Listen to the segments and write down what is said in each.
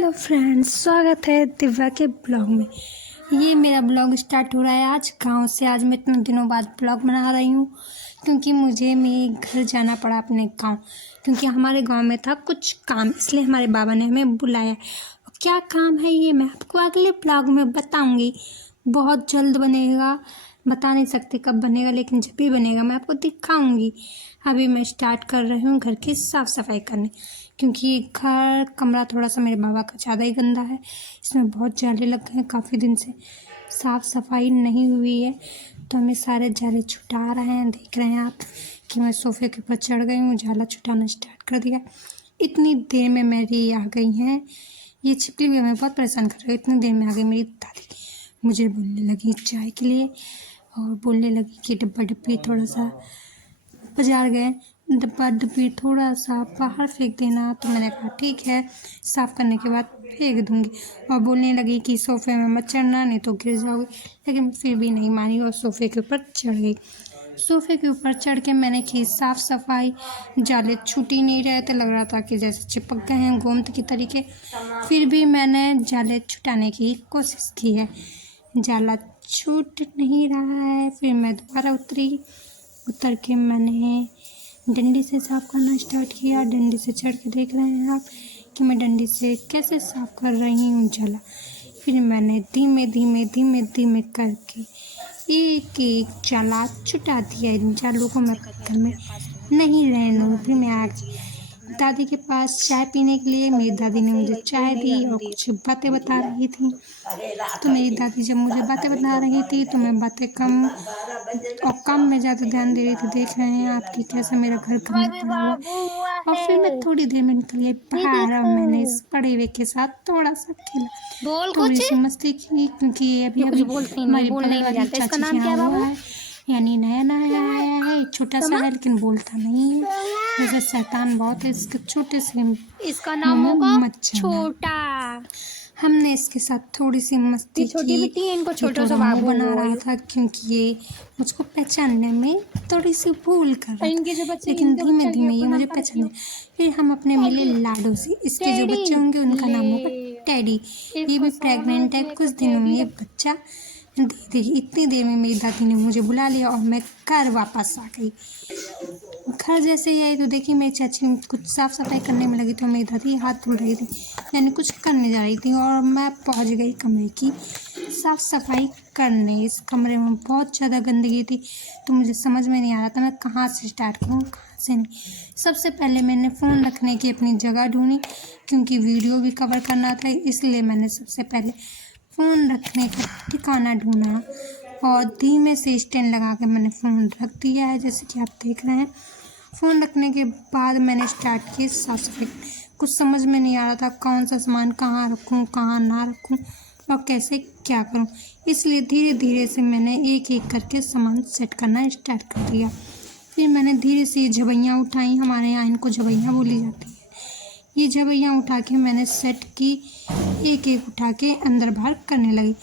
Hello friends, स्वागत है दिव्या के ब्लॉग में। ये मेरा ब्लॉग स्टार्ट हो रहा है आज गांव से। आज मैं इतने दिनों बाद ब्लॉग बना रही हूँ क्योंकि मुझे मेरे घर जाना पड़ा अपने गांव, क्योंकि हमारे गांव में था कुछ काम, इसलिए हमारे बाबा ने हमें बुलाया। क्या काम है ये मैं आपको अगले ब्लॉग में बताऊँगी। बहुत जल्द बनेगा, बता नहीं सकते कब बनेगा, लेकिन जब भी बनेगा मैं आपको दिखाऊंगी। अभी मैं स्टार्ट कर रही हूँ घर की साफ़ सफाई करने, क्योंकि घर कमरा थोड़ा सा मेरे बाबा का ज़्यादा ही गंदा है। इसमें बहुत जाले लग गए हैं, काफ़ी दिन से साफ़ सफाई नहीं हुई है, तो हमें सारे जाले छुटा रहे हैं। देख रहे हैं आप कि मैं सोफ़े के ऊपर चढ़ गई हूँ, जाला छुटाना स्टार्ट कर दिया। इतनी देर में मेरी आ गई हैं ये छिपकली भी, हमें बहुत परेशान कर रही है। इतनी देर में आ गई मेरी दादी, मुझे बोलने लगी चाय के लिए और बोलने लगी कि डब्बा डब्बी थोड़ा सा बाजार गए, डब्बा डब्बी थोड़ा सा बाहर फेंक देना। तो मैंने कहा ठीक है, साफ़ करने के बाद फेंक दूँगी। और बोलने लगी कि सोफ़े में मत चढ़ना नहीं तो गिर जाओगी, लेकिन फिर भी नहीं मानी और सोफ़े के ऊपर चढ़ गई। सोफ़े के ऊपर चढ़ के मैंने की साफ़ सफाई। जाले छूट ही नहीं रहे थे, लग रहा था कि जैसे चिपक गए हैं गोंद की तरीके। फिर भी मैंने जाले छुटाने की कोशिश की है, जाला छूट नहीं रहा है। फिर मैं दोबारा उतर के मैंने डंडी से साफ़ करना स्टार्ट किया। डंडी से चढ़ के देख रहे हैं आप कि मैं डंडी से कैसे साफ़ कर रही हूँ जाला। फिर मैंने धीमे धीमे करके एक एक जाला छुटा दिया। इन जालों को मैं घर में नहीं रहने दूँ। फिर मैं आज दादी के पास चाय पीने के लिए, मेरी दादी ने मुझे चाय दी और कुछ बातें बता रही थी। तो मेरी दादी जब मुझे बातें बता रही थी तो मैं बातें कम और काम में ज़्यादा ध्यान दे रही थी। देख रहे हैं आप कि कैसे मेरा घर गंदा पड़ा हुआ। और फिर मैं थोड़ी देर में निकल गई बाहर और मैंने इस बड़े वे के साथ थोड़ा सा खेला, थोड़ी सी मस्ती की, क्योंकि अभी हमारी बगल वाली चाची के यहाँ हुआ है, यानी नया आया है, छोटा सा है लेकिन बोलता नहीं है। वैसे शैतान बहुत है, इसके छोटे से इसका नाम होगा छोटा। हमने इसके साथ थोड़ी सी मस्ती की। इनको छोटा सा बाबू बना रहा था क्योंकि ये मुझको पहचानने में थोड़ी सी भूल कर रहा था, लेकिन धीमे धीमे ये मुझे पहचान। फिर हम अपने मिले लाडो से। इसके जो बच्चे होंगे उनका नाम होगा टेडी। ये भी प्रेग्नेंट है, कुछ दिनों में ये बच्चा दे देगी। इतनी देर में मेरी दादी ने मुझे बुला लिया और मैं घर वापस आ गई। घर जैसे ही आई तो देखी मेरी चाची कुछ साफ़ सफाई करने में लगी, तो मेरी दादी हाथ धुल रही थी, यानी कुछ करने जा रही थी, और मैं पहुंच गई कमरे की साफ़ सफाई करने। इस कमरे में बहुत ज़्यादा गंदगी थी, तो मुझे समझ में नहीं आ रहा था मैं कहाँ से स्टार्ट करूँ कहाँ से नहीं। सबसे पहले मैंने फ़ोन रखने की अपनी जगह ढूंढी, क्योंकि वीडियो भी कवर करना था, इसलिए मैंने सबसे पहले फ़ोन रखने का ठिकाना ढूंढा और धीमे से स्टैंड लगा के मैंने फ़ोन रख दिया है, जैसे कि आप देख रहे हैं। फ़ोन रखने के बाद मैंने स्टार्ट की साफ़ सफाई। कुछ समझ में नहीं आ रहा था कौन सा सामान कहाँ रखूँ कहाँ ना रखूँ और कैसे क्या करूँ, इसलिए धीरे धीरे से मैंने एक एक करके सामान सेट करना स्टार्ट कर दिया। फिर मैंने धीरे से ये झबैयाँ उठाई, हमारे यहाँ इनको झबैयाँ बोली जाती है। ये झबैयाँ उठा के मैंने सेट की, एक एक उठा के अंदर बाहर करने लगी।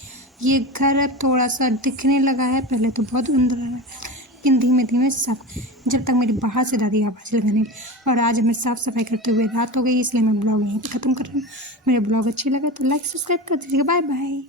ये घर अब थोड़ा सा दिखने लगा है, पहले तो बहुत अंदर रहा है, लेकिन धीमे धीमे सब, जब तक मेरी बाहर से दादी आवाज़ लगाने लगी। और आज हमें साफ़ सफाई करते हुए रात हो गई, इसलिए मैं ब्लॉग यहीं पर ख़त्म कर रही हूँ। मेरे ब्लॉग अच्छी लगा तो लाइक सब्सक्राइब कर दीजिएगा। Bye bye.